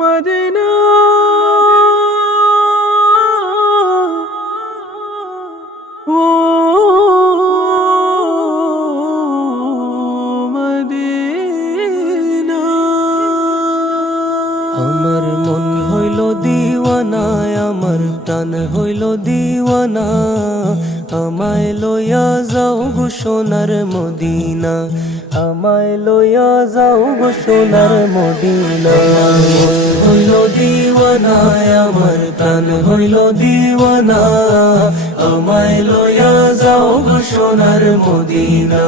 Medina oh Medina. আমার মন হইল দিওয়ানা, আমার প্রাণ হইল দিওয়ানা, আমায় লইয়া যাও গো সোনার মদিনা, আমায় লইয়া যাও গো সোনার মদিনা। হইল দিওয়ানা, আমার প্রাণ হইল দিওয়ানা, আমায় লইয়া যাও গো সোনার মদিনা,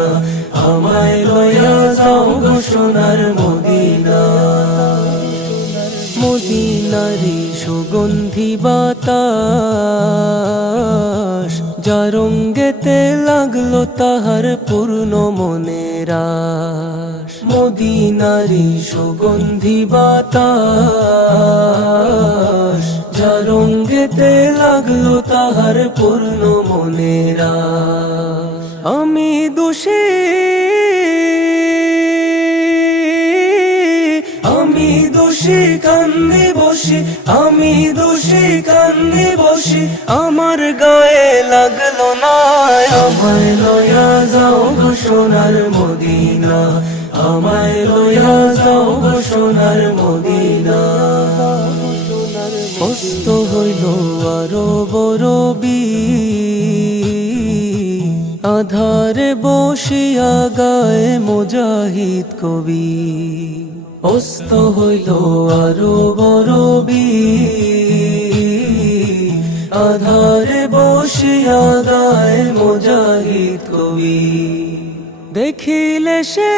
আমায় লইয়া যাও গো সোনার মদিনা। মদিনারি সুগন্ধি বাতাস, যার রঙ্গেতে লাগলো তাহার পূর্ণ মনের আশ। মদিনারি সুগন্ধি বাতাস, যার রঙ্গেতে লাগলো তাহার পূর্ণ মনের আশ। আমি দোষী, আমি দোষী কান্দি বসি, আমি দোষী কান্দি বসি, আমার গায়ে লাগলো না। আমায় লইয়া যাও গো সোনার মদিনা, আমায় লইয়া যাও গো সোনার মদিনা। অস্ত হইল আরো বড় আধারে বসিয়া গায়ে মুজাহিদ কবি। অস্ত হইল আরো বড় আধারে বসিয়া গায়ে মুজাহিদ কবি। দেখিলে সে,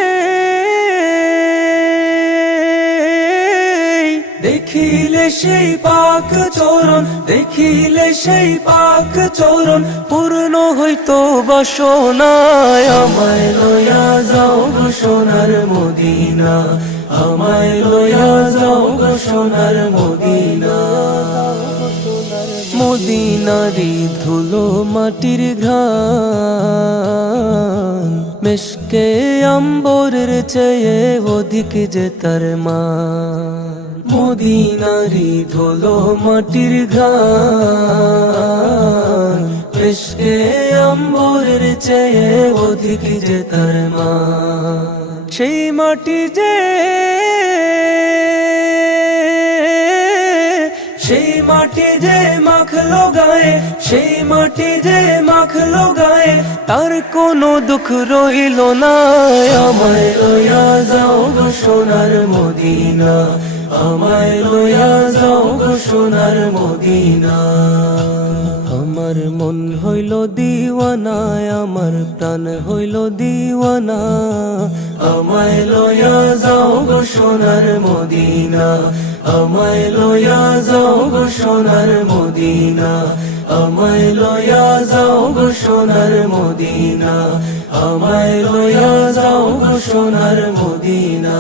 দেখিলে সেই পাক চরণ, দেখিলে সেই পাক চরণ, পূর্ণ হইতো বাসনায়। আমায় লইয়া যাও গো সোনার মদিনা, আমায় লইয়া যাও গো সোনার মদিনা। মদিনারি ধুলো মাটির ঘ্রাণ, মেশকে আম্বরের চেয়ে অধিক যে তার মান। মদিনারি ধুলো মাটির ঘ্রাণ, মেশকে আম্বরের চেয়ে অধিক যে তার মান। সেই মাটি যে, সেই মাটি যে মাখলো গায়ে, সেই মাটি যে মাখলো গায়ে, তার কোনো দুঃখ রইল না। আমায় লইয়া যাও গো সোনার মদিনা, আমায় লইয়া যাও গো সোনার মদিনা। আমার মন হইল দিওয়ানা, আমার প্রাণ হইল দিওয়ানা, আমায় লইয়া যাও গো সোনার মদিনা, আমায় লইয়া যাও গো সোনার মদিনা, আমায় লইয়া যাও গো সোনার মদিনা, আমায় লইয়া যাও গো সোনার মদিনা।